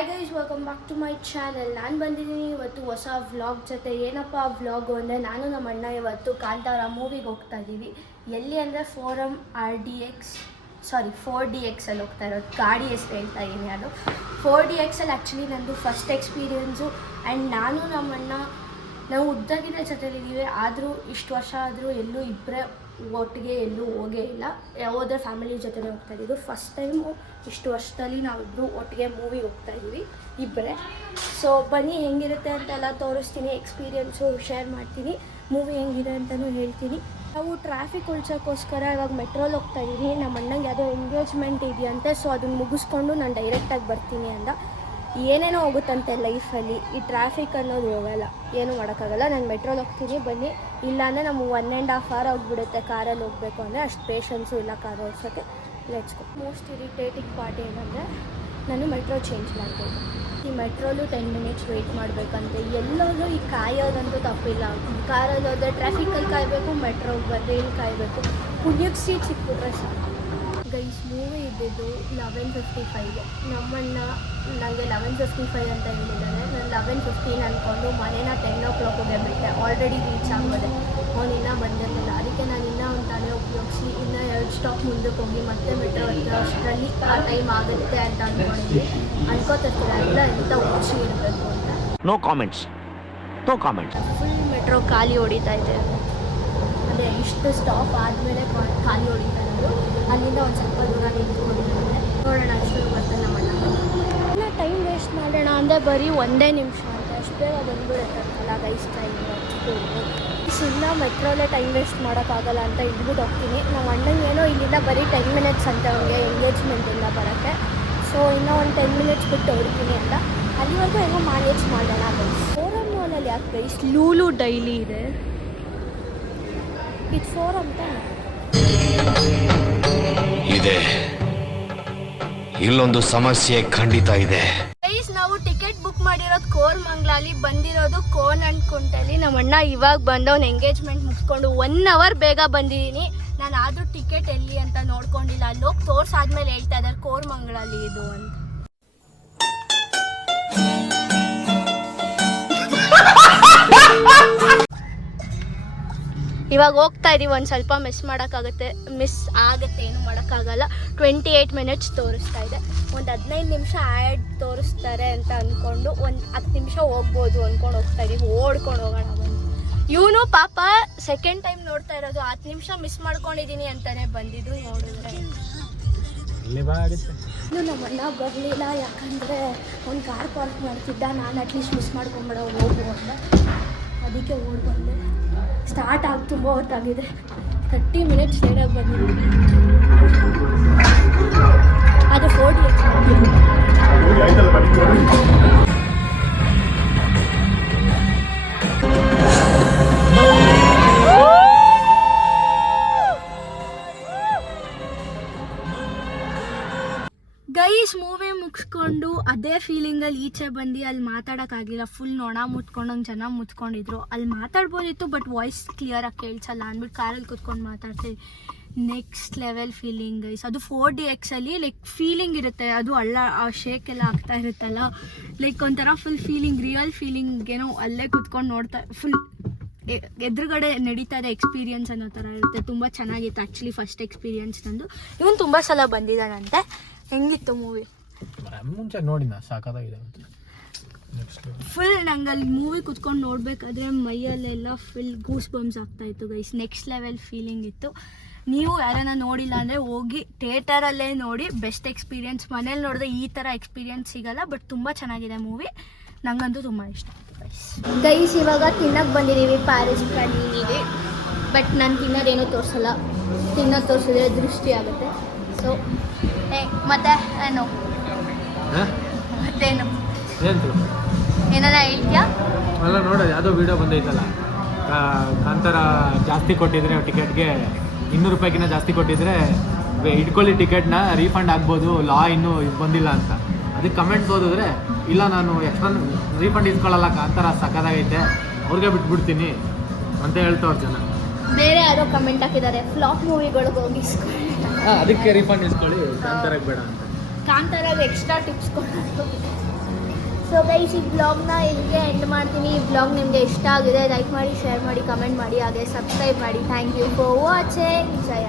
Hi guys, welcome back to my channel. ನಾನು ಬಂದಿದ್ದೀನಿ ಇವತ್ತು ಹೊಸ ವ್ಲಾಗ್ ಜೊತೆ. ಏನಪ್ಪ ವ್ಲಾಗು ಅಂದರೆ, ನಾನು ನಮ್ಮ ಅಣ್ಣ ಇವತ್ತು ಕಾಂತಾರ ಮೂವಿಗೆ ಹೋಗ್ತಾ ಇದ್ದೀವಿ. ಎಲ್ಲಿ ಅಂದರೆ FOR-DX ಅಲ್ಲಿ ಹೋಗ್ತಾ ಇರೋದು. ಗಾಡಿ ಹೆಸರು ಹೇಳ್ತಾ ಇದ್ದೀನಿ. ನಾನು 4DX ಅಲ್ಲಿ ಆ್ಯಕ್ಚುಲಿ ನಂದು ಫಸ್ಟ್ ಎಕ್ಸ್ಪೀರಿಯೆನ್ಸು. ಆ್ಯಂಡ್ ನಾನು ನಮ್ಮ ಅಣ್ಣ ನಾವು ಉದ್ದಾಗಿದ್ದ ಜೊತೆಲಿದ್ದೀವಿ. ಆದರೂ ಇಷ್ಟು ವರ್ಷ ಆದರೂ ಎಲ್ಲೂ ಇಬ್ಬರೇ ಒಟ್ಟಿಗೆ ಎಲ್ಲೂ ಹೋಗೇ ಇಲ್ಲ. ಯಾವುದೇ ಫ್ಯಾಮಿಲಿ ಜೊತೆ ಹೋಗ್ತಾ ಇದ್ದಿದ್ದು ಫಸ್ಟ್ ಟೈಮು. ಇಷ್ಟು ವರ್ಷದಲ್ಲಿ ನಾವಿಬ್ಬರು ಒಟ್ಟಿಗೆ ಮೂವಿಗೆ ಹೋಗ್ತಾ ಇದ್ದೀವಿ ಇಬ್ಬರೇ. ಸೊ ಬನ್ನಿ, ಹೆಂಗಿರುತ್ತೆ ಅಂತೆಲ್ಲ ತೋರಿಸ್ತೀನಿ, ಎಕ್ಸ್ಪೀರಿಯೆನ್ಸು ಶೇರ್ ಮಾಡ್ತೀನಿ, ಮೂವಿ ಹೆಂಗಿದೆ ಅಂತಲೂ ಹೇಳ್ತೀನಿ. ನಾವು ಟ್ರಾಫಿಕ್ ಉಳ್ಸೋಕ್ಕೋಸ್ಕರ ಇವಾಗ ಮೆಟ್ರೋಲ್ಲಿ ಹೋಗ್ತಾ ಇದ್ದೀನಿ. ನಮ್ಮ ಅಣ್ಣಂಗೆ ಯಾವುದೋ ಎಂಗೇಜ್ಮೆಂಟ್ ಇದೆಯಂತೆ. ಸೊ ಅದನ್ನು ಮುಗಿಸ್ಕೊಂಡು ನಾನು ಡೈರೆಕ್ಟಾಗಿ ಬರ್ತೀನಿ ಅಂದ. ಏನೇನೋ ಹೋಗುತ್ತಂತೆ ಲೈಫಲ್ಲಿ, ಈ ಟ್ರಾಫಿಕ್ ಅನ್ನೋದು ಹೋಗಲ್ಲ, ಏನೂ ಮಾಡೋಕ್ಕಾಗಲ್ಲ. ನಾನು ಮೆಟ್ರೋಲ್ಲಿ ಹೋಗ್ತೀನಿ, ಬನ್ನಿ. ಇಲ್ಲಾಂದರೆ ನಮಗೆ 1.5 hour ಆಗಿಬಿಡುತ್ತೆ ಕಾರಲ್ಲಿ ಹೋಗಬೇಕು ಅಂದರೆ. ಅಷ್ಟು ಪೇಷನ್ಸು ಇಲ್ಲ ಕಾರ್ ಓಡಿಸೋಕ್ಕೆ. Let's go. Most irritating part ಏನಂದರೆ, ನಾನು ಮೆಟ್ರೋ ಚೇಂಜ್ ಮಾಡಬೇಕು. ಈ ಮೆಟ್ರೋಲು 10 minutes ವೆಯ್ಟ್ ಮಾಡಬೇಕಂತೆ. ಎಲ್ಲೋದ್ರೂ ಈ ಕಾಯೋದಂತೂ ತಪ್ಪಿಲ್ಲ. ಕಾರಲ್ಲಿ ಹೋದರೆ ಟ್ರಾಫಿಕಲ್ಲಿ ಕಾಯಬೇಕು, ಮೆಟ್ರೋಗೆ ಬಂದರೆ ಇಲ್ಲಿ ಕಾಯಬೇಕು. ಪುಣ್ಯಕ್ಕೆ ಸೀಟ್ ಸಿಕ್ಬಿಟ್ರೆ ಸಾಕು. ಗೈಸ್, ಮೂವಿ ಇದ್ದಿದ್ದು 11:55. ನಮ್ಮಣ್ಣ ನನಗೆ 11:55 ಅಂತ ಹೇಳಿದ್ದಾನೆ. ನಾನು 11:15 ಅಂದ್ಕೊಂಡು ಮನೇನ 10 o'clockಗೆ ಬಿಟ್ಟೆ. ಆಲ್ರೆಡಿ ರೀಚ್ ಆಗೋದೆ. ಅವನು ಇನ್ನೂ ಬಂದಿರಲಿಲ್ಲ. ಅದಕ್ಕೆ ನಾನು ಇನ್ನೂ ಒಂದು ತಲೆ ಉಪಯೋಗಿಸಿ ಇನ್ನೂ 2 ಸ್ಟಾಪ್ ಮುಂದಕ್ಕೆ ಹೋಗಿ ಮತ್ತೆ ಮೆಟ್ರೋ ಹತ್ತಿರ ಅಷ್ಟರಲ್ಲಿ ಆ ಟೈಮ್ ಆಗುತ್ತೆ ಅಂತ ಅಂದ್ಕೊಂಡಿದ್ವಿ. ಅನ್ಕೋತಿರ್ತೀರ ಎಲ್ಲ ಎಂಥ ಹುಚ್ಚಿ ಇರಬೇಕು ಅಂತ. No comments. ಫುಲ್ ಮೆಟ್ರೋ ಖಾಲಿ ಹೊಡಿತಾ ಇದೆ. ಅದೇ ಇಷ್ಟು ಸ್ಟಾಪ್ ಆದಮೇಲೆ ಖಾಲಿ ಹೊಡಿತಾ ಇದ್ರು. ಅಲ್ಲಿಂದ ಒಂದು ಸ್ವಲ್ಪ ದೂರ ನಿಂತ್ಕೊಂಡಿದ್ದಾರೆ. ನೋಡೋಣ ಅಷ್ಟು ಬರ್ತಾನೆ ನಮ್ಮ ಅಣ್ಣ. ಇನ್ನು ಟೈಮ್ ವೇಸ್ಟ್ ಮಾಡೋಣ ಅಂದರೆ ಬರೀ 1 ನಿಮಿಷ ಅಂತ ಅಷ್ಟು ಬೇಗ ಬಂದ್ಬಿಡುತ್ತಲ್ಲ ಗೈಸ್ ಟೈಮ್. ಸುಮ್ಮನೆ ಮೆಟ್ರೋಲ್ಲೇ ಟೈಮ್ ವೇಸ್ಟ್ ಮಾಡೋಕ್ಕಾಗಲ್ಲ ಅಂತ ಇಟ್ಬಿಟ್ಟು ಹೋಗ್ತೀನಿ. ನಮ್ಮ ಅಣ್ಣಂಗೆ ಏನೋ ಇಲ್ಲಿಂದ ಬರೀ 10 minutes ಅಂತ ಅವ್ನಿಗೆ ಎಂಗೇಜ್ಮೆಂಟಿಂದ ಬರೋಕ್ಕೆ. ಸೊ ಇನ್ನೂ ಒಂದು 10 minutes ಬಿಟ್ಟು ಹೊಡ್ತೀನಿ ಅಂತ. ಅಲ್ಲಿವರೆಗೂ ಏನೋ ಮ್ಯಾನೇಜ್ ಮಾಡೋಣ ಗೈಸ್. ಫೋರಮ್ ಮಾಲಲ್ಲಿ ಯಾಕೆ ಗೈಸ್ ಲೂಲು ಡೈಲಿ ಇದೆ? ಇದು ಫೋರಮ್ ತಾನೆ ಇದೆ. ಇಲ್ಲೊಂದು ಸಮಸ್ಯೆ ಖಂಡಿತ ಇದೆ. ಗೈಸ್, ನಾವು ಟಿಕೆಟ್ ಬುಕ್ ಮಾಡಿರೋದು ಕೋರಮಂಗ್ಲಲ್ಲಿ, ಬಂದಿರೋದು ಕೋನ್ ಅಂಡ್ ಕುಂಟಲ್ಲಿ. ನಮ್ಮ ಅಣ್ಣ ಇವಾಗ ಬಂದವನು ಎಂಗೇಜ್ಮೆಂಟ್ ಮುಗಿಸ್ಕೊಂಡು 1 hour ಬೇಗ ಬಂದಿದ್ದೀನಿ. ನಾನು ಆದರೂ ಟಿಕೆಟ್ ಎಲ್ಲಿ ಅಂತ ನೋಡ್ಕೊಂಡಿಲ್ಲ. ಅಲ್ಲಿ ಹೋಗಿ ತೋರ್ಸಾದ್ಮೇಲೆ ಹೇಳ್ತಾ ಇದ್ದಾರೆ ಕೋರಮಂಗ್ಲಲ್ಲಿ ಇದು ಅಂತ. ಇವಾಗ ಹೋಗ್ತಾ ಇದ್ದೀವಿ. ಒಂದು ಸ್ವಲ್ಪ ಮಿಸ್ ಆಗುತ್ತೆ, ಏನು ಮಾಡೋಕ್ಕಾಗಲ್ಲ. 28 minutes ತೋರಿಸ್ತಾ ಇದೆ. ಒಂದು 15 ನಿಮಿಷ ಆ್ಯಡ್ ತೋರಿಸ್ತಾರೆ ಅಂತ ಅಂದ್ಕೊಂಡು ಒಂದು 10 ನಿಮಿಷ ಹೋಗ್ಬೋದು ಅಂದ್ಕೊಂಡು ಹೋಗ್ತಾ ಇದ್ದೀವಿ. ಓಡ್ಕೊಂಡು ಹೋಗೋಣ ಬಂದು. ಇವನು ಪಾಪ ಸೆಕೆಂಡ್ ಟೈಮ್ ನೋಡ್ತಾ ಇರೋದು. 10 ನಿಮಿಷ ಮಿಸ್ ಮಾಡ್ಕೊಂಡಿದ್ದೀನಿ ಅಂತಲೇ ಬಂದಿದ್ದು. ನೋಡಿದ್ರೆ ಇನ್ನು ನಮ್ಮ ಅಣ್ಣ ಬರಲಿಲ್ಲ. ಯಾಕಂದರೆ ಒಂದು ಕಾರ್ ಪಾರ್ಕ್ ಮಾಡ್ತಿದ್ದ. ನಾನು ಅಟ್ಲೀಸ್ಟ್ ಮಿಸ್ ಮಾಡ್ಕೊಂಬಿಡ ಹೋಗು ಅಂತ. ಅದಕ್ಕೆ ಓಡಿ ಬಂದೆ. ಸ್ಟಾರ್ಟ್ ಆಗಿ ತುಂಬ ಹೊತ್ತಾಗಿದೆ. 30 minutes ಲೇಟಾಗಿ ಬಂದಿದ್ದೀನಿ. ಅದು 4DX. ಗೈಸ್, ಮೂವಿ ಮುಗಿಸ್ಕೊಂಡು ಅದೇ ಫೀಲಿಂಗಲ್ಲಿ ಈಚೆ ಬಂದು ಅಲ್ಲಿ ಮಾತಾಡೋಕ್ಕಾಗಿಲ್ಲ. ಫುಲ್ ನೊಣ ಮುಟ್ಕೊಂಡಂಗೆ ಜನ ಮುಚ್ಕೊಂಡಿದ್ರು. ಅಲ್ಲಿ ಮಾತಾಡ್ಬೋದಿತ್ತು, ಬಟ್ ವಾಯ್ಸ್ ಕ್ಲಿಯರಾಗಿ ಕೇಳಿಸಲ್ಲ ಅಂದ್ಬಿಟ್ಟು ಕಾರಲ್ಲಿ ಕೂತ್ಕೊಂಡು ಮಾತಾಡ್ತೀವಿ. Next level feeling guys. ಅದು 4DX ಅಲ್ಲಿ ಲೈಕ್ ಫೀಲಿಂಗ್ ಇರುತ್ತೆ. ಅದು ಶೇಕ್ ಎಲ್ಲ ಆಗ್ತಾ ಇರುತ್ತಲ್ಲ, ಲೈಕ್ ಒಂಥರ ಫುಲ್ ಫೀಲಿಂಗ್, ರಿಯಲ್ ಫೀಲಿಂಗ್. ಏನೋ ಅಲ್ಲೇ ಕೂತ್ಕೊಂಡು ನೋಡ್ತಾ ಫುಲ್ ಎದುರುಗಡೆ ನಡೀತಾ ಇದೆ ಎಕ್ಸ್ಪೀರಿಯನ್ಸ್ ಅನ್ನೋ ಥರ ಇರುತ್ತೆ. ತುಂಬ ಚೆನ್ನಾಗಿತ್ತು ಆ್ಯಕ್ಚುಲಿ ಫಸ್ಟ್ ಎಕ್ಸ್ಪೀರಿಯನ್ಸ್ ನಂದು. ಇವನು ತುಂಬ ಸಲ ಬಂದಿದ್ದಾನಂತೆ. ಹೆಂಗಿತ್ತು ಮೂವಿ? ಮುಂಚೆ ನೋಡಿನ ಸಾಕಾಗಿದೆ. ಫುಲ್ ನಂಗೆ ಅಲ್ಲಿ ಮೂವಿ ಕುತ್ಕೊಂಡು ನೋಡಬೇಕಾದ್ರೆ ಮೈಯಲ್ಲೆಲ್ಲ ಫುಲ್ ಗೂಸ್ ಬಂಪ್ಸ್ ಆಗ್ತಾಯಿತ್ತು ಗೈಸ್. ನೆಕ್ಸ್ಟ್ ಲೆವೆಲ್ ಫೀಲಿಂಗ್ ಇತ್ತು. ನೀವು ಯಾರನ್ನ ನೋಡಿಲ್ಲ ಅಂದರೆ ಹೋಗಿ ಥಿಯೇಟರಲ್ಲೇ ನೋಡಿ. Best experience. ಮನೇಲಿ ನೋಡಿದ್ರೆ ಈ ಥರ ಎಕ್ಸ್ಪೀರಿಯನ್ಸ್ ಸಿಗಲ್ಲ. ಬಟ್ ತುಂಬ ಚೆನ್ನಾಗಿದೆ ಮೂವಿ. ನನಗಂತೂ ತುಂಬ ಇಷ್ಟ ಗೈಸ್. ಇವಾಗ ತಿನ್ನಕ್ಕೆ ಬಂದಿದ್ದೀವಿ ಪ್ಯಾರಿಸ್ ಪನ್ನೀರಿಗೆ. ಬಟ್ ನಾನು ತಿನ್ನೋದೇನೂ ತೋರಿಸಲ್ಲ. ತಿನ್ನೋದು ತೋರಿಸಿದ್ರೆ ದೃಷ್ಟಿ ಆಗುತ್ತೆ. ಸೊ ಮತ್ತೆ ಏನು ಮತ್ತೇನು ಏನಾರ ಹೇಳ್ತೀಯಾ? ಅಲ್ಲ ನೋಡೋದು ಯಾವುದೋ ವಿಡಿಯೋ ಬಂದೈತಲ್ಲ, ಕಾಂತಾರ ಜಾಸ್ತಿ ಕೊಟ್ಟಿದ್ರೆ ಟಿಕೆಟ್ಗೆ 200 ರೂಪಾಯಿಗಿಂತ ಜಾಸ್ತಿ ಕೊಟ್ಟಿದ್ರೆ ಇಟ್ಕೊಳ್ಳಿ ಟಿಕೆಟ್ನ, ರೀಫಂಡ್ ಆಗ್ಬೋದು, ಲಾ ಇನ್ನೂ ಬಂದಿಲ್ಲ ಅಂತ. ಅದಕ್ಕೆ ಕಮೆಂಟ್ಸ್ ಓದಿದ್ರೆ ಇಲ್ಲ ನಾನು ಎಕ್ಸ್ಟ್ರಾ ರೀಫಂಡ್ ಇಸ್ಕೊಳ್ಳಲ್ಲ, ಕಾಂತಾರ ಸಕ್ಕದಾಗೈತೆ, ಅವ್ರಿಗೆ ಬಿಟ್ಬಿಡ್ತೀನಿ ಅಂತ ಹೇಳ್ತವ್ರು ಜನ. ಬೇರೆ ಯಾರೋ ಕಮೆಂಟ್ ಹಾಕಿದ್ದಾರೆ ಫ್ಲಾಪ್ ಮೂವಿಗಳಿಗೆ ಹೋಗಿ ಅದಕ್ಕೆ ರೀಫಂಡ್ ಇಸ್ಕೊಳ್ಳಿ, ಕಾಂತಾರಕ್ಕೆ ಬೇಡ ಅಂತ. ಕಾಂತಾರಾಗ ಎಕ್ಸ್ಟ್ರಾ ಟಿಪ್ಸ್ ಕೊಡೋದು. ಸೊ ಗೈಸ್ ಈ ಬ್ಲಾಗ್ನ ಇಲ್ಲಿಗೆ ಎಂಡ್ ಮಾಡ್ತೀನಿ. ಈ ಬ್ಲಾಗ್ ನಿಮಗೆ ಇಷ್ಟ ಆಗಿದೆ ಲೈಕ್ ಮಾಡಿ, ಶೇರ್ ಮಾಡಿ, ಕಮೆಂಟ್ ಮಾಡಿ, ಹಾಗೆ ಸಬ್ಸ್ಕ್ರೈಬ್ ಮಾಡಿ. Thank you for watching. Jaya.